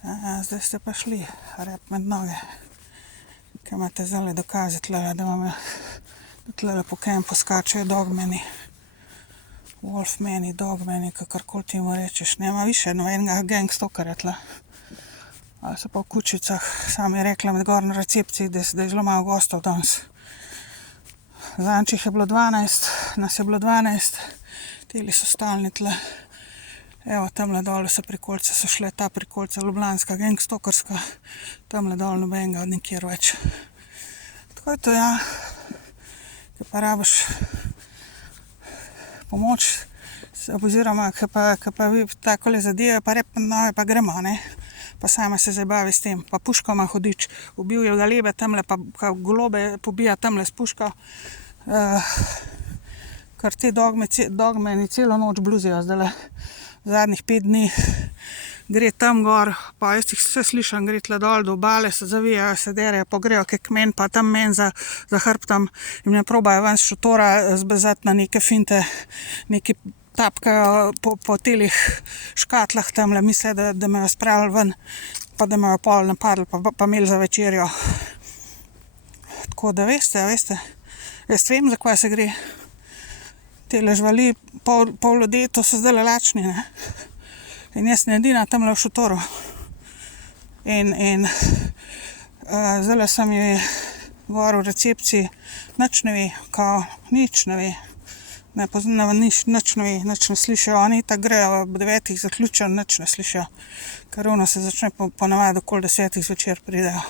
Zdaj ste pa šli rep med noge, kaj imate zdaj dokazati, da vam tle po kempu skačejo dogmeni, wolfmeni, dogmeni, kakorkoli ti mu rečeš. Nema više nobenega gangstokerja tle. Ali so pa v Kučicah, sam je rekla med gor na recepciji, da je zelo malo gostov danes. Zadnjič jih je bilo 12, nas je bilo 12, teli so stalni tle. Evo, tamle dole so prikolice, so šle ta prikolica ljubljanska, gangstokerska, tamle dole nobenega od nikjer več. Tako je to, ja, ki pa rabiš pomoč, oziroma ki pa vi takole zadeve, pa rep nove, pa gremo, ne. Pa sama se zabavi s tem, pa puško ima hudič, ubil je galebe tamle, pa golobe pobija tamle s puško. Ker te dogmeni celo noč bluzijo zdajle. Zadnjih 5 dni gre tam gor, pa jaz jih vse slišam, gre tle dol do obale, se zavijajo, se derejo, pa grejo kak men, pa tam men za hrbtom in me probajo ven s šotora zbezati na neke finte, neki tapkajo po telih škatlah tamle, misle, da me jo spravili ven, pa da me jo pol napadli, pa imeli za večerjo. Tako da veste, jaz vem, za kaj se gre. Tele živali, pol ljudi, to so zdaj lačni, ne. In jaz sem edina tamle v šotoru. In zdajle sem ji gor v recepciji, nič ne ve, kao, nič ne ve. Ne poznam, nič ne ve, nič ne slišijo. Oni tako grejo ob 9 zaključijo, nič ne slišijo. Ker ono se začne ponavadi okoli 10 zvečer pridejo.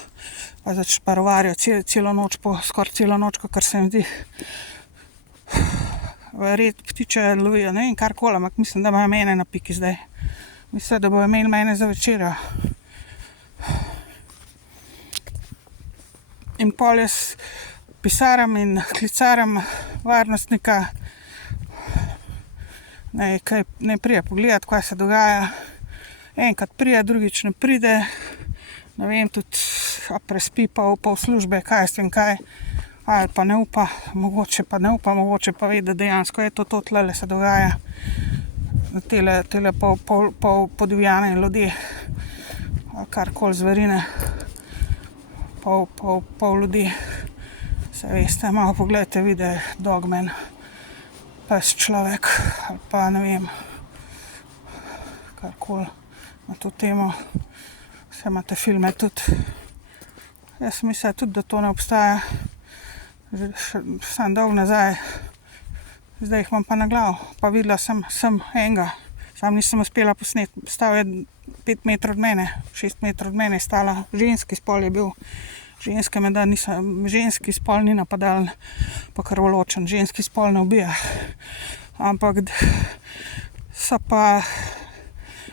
Pa rovarijo celo noč, skoraj celo noč, kakor se jim zdi. Red ptiče lovijo, ne vem, karkoli, ampak mislim, da imajo mene na piki zdaj. Mislim, da bojo imeli mene za večerjo. In pol jaz pisaram in klicaram varnostnika, naj pride pogledat, kaj se dogaja. Enkrat pride, drugič ne pride. Ne vem, tudi prespi pol službe, kaj jaz vem kaj. Ali pa ne upa, mogoče pa ne upa, mogoče pa ve, da dejansko je to tlele se dogaja. Tele pol podivjane ljudje, karkoli zverine, pol ljudi. Saj veste, malo pogledajte videe, dogmen, pes človek, ali pa ne vem, karkoli na to temo. Vse imate filme tudi. Jaz mislim tudi, da to ne obstaja. Sam dolgo nazaj, zdaj jih imam pa na glavu, pa videla sem enega, sam nisem uspela posneti, stal je 5 metrov od mene, 6 metrov od mene je stala, ženski spol je bil, ženski spol ni napadalen, pa krvoločen, ženski spol ne ubija, ampak so pa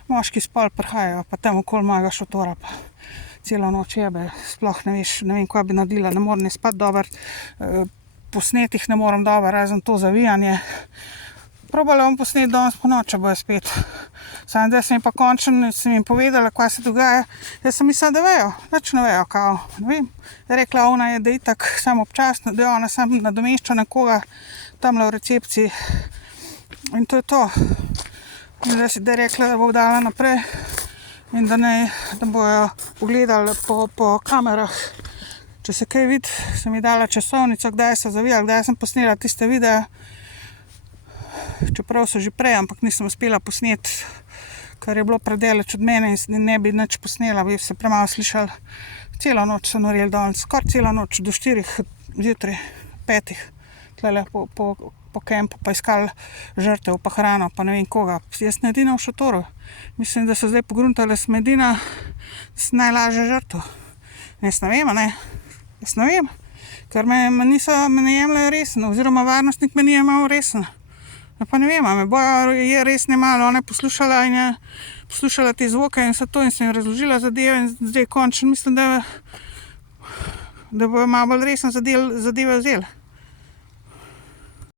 moški spol prihajajo, pa tam okoli mojega šotora pa celo noč jebe, sploh ne veš, ne vem, kaj bi naredila, ne morem spati dobro, posnetih ne morem dobro, razen to zavijanje. Probala bom posneti danes po noči, če bojo spet. Samo da sem jim pa končno, sem jim povedala, kaj se dogaja. Jaz sem mislila, da vejo, nič ne vejo, kao, ne vem. Je rekla, ona je, da itak samo občasno, da je ona samo nadomešča nekoga tamle v recepciji. In to je to. In da je rekla, da bo dala naprej. In da bojo pogledali po kamerah, če se kaj vidi, sem ji dala časovnico, kdaj so zavijali, kdaj sem posnela tiste videe, čeprav so že prej, ampak nisem uspela posneti, ker je bilo predaleč od mene in ne bi nič posnela, bi se premalo slišali. Celo noč so noreli dol, skoraj celo noč, do 4 zjutraj, 5, tlele po kempu, pa iskali žrtev, pa hrano, pa ne vem koga. Jaz sem edina v šotoru. Mislim, da so zdaj pogruntali, da sem edina, da sem najlažja žrtev. Jaz ne vem, ne? Jaz ne vem, ker me ne jemljajo resno, oziroma varnostnik me ni jemal resno. Pa ne vem, me bojo je res nemalo, ona je poslušala in je poslušala te zvoke in vse to in sem jim razložila zadeve in zdaj končno mislim, da bojo malo bolj resno zadeve vzeli.